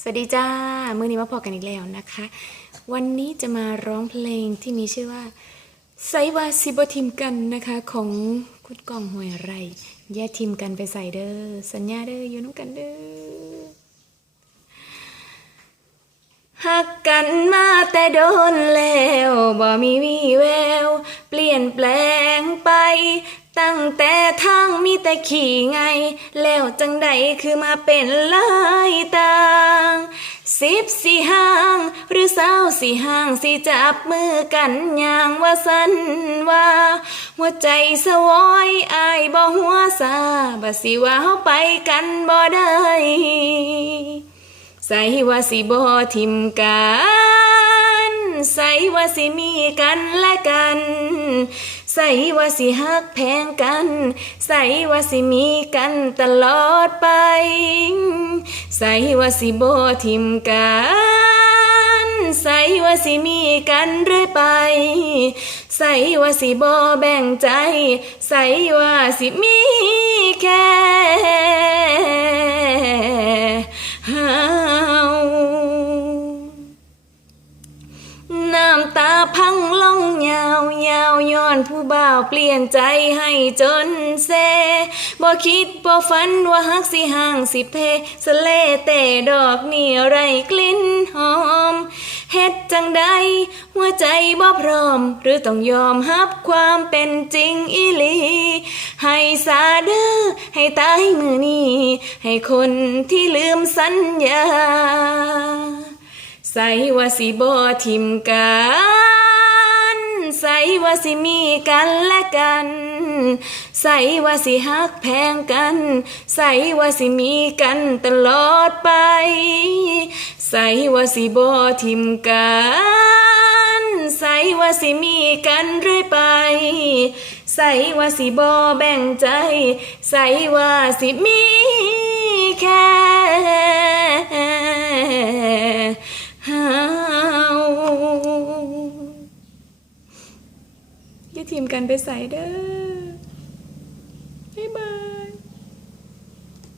สวัสดีจ้า มื่อนี้มาพอกันอีกแล้วนะคะ วันนี้จะมาร้องเพลงที่มีชื่อว่าไซวาซิบทิมกันนะคะ ของคุณกองหวยไร แย่ทิมกันไปใส่เด้อ สัญญาเด้ออยู่น้ำกันเด้อหักกันมาแต่โดนแล้วบ่มีวี่แวว เปลี่ยนแปลงไป ตั้งแต่ทางมีแต่ขี่ไง แล จังใดคือมาเป็นลายต่างสิบสี่ห้าง หรือสาวสี่ห้างสิจับมือกันอย่างว่าสันว่า หัวใจสวอยอายบ่หัวซาบ่สิว่าเฮาไปกันบ่ได้ใส่ว่าสิบ่ทิมกัน ใส่ว่าสิมีกันและกันใส่ว่าสิฮักแพงกัน ใส่ว่าสิมีกันตลอดไป ใส่ว่าสิบ่ทิมกันใส่ว่าสิมีกันเรื่อยไป ใส่ว่าสิบ่แบ่งใจ ใส่ว่าสิมีแค่ พังลงยาวยาวย้อนผู้บ่าวเปลี่ยนใจให้จนเซบ่คิดบ่ฝันว่าฮักสิห่างสิเพสเลแต่ดอกนี่ไรกลิ่นหอมเฮ็ดจังใดหัวใจบ่พร้อม หรือต้องยอมรับความเป็นจริงอีหลี ให้สาเด้อให้ตายมือนี้ ให้คนที่ลืมสัญญา ใส่ว่าสิบ่ทิมกัน ว่าสิมีกันและกัน ใส่ว่าสิฮักแพงกัน ใส่ว่าสิมีกันตลอดไป ใส่ว่าสิบ่ทิมกันใส่ว่าสิมีกันเรื่อยไปใส่ว่าสิบ่แบ่งใจ ใส่ว่าสิมีแค่ กันไปใส่เด้อบ๊ายบาย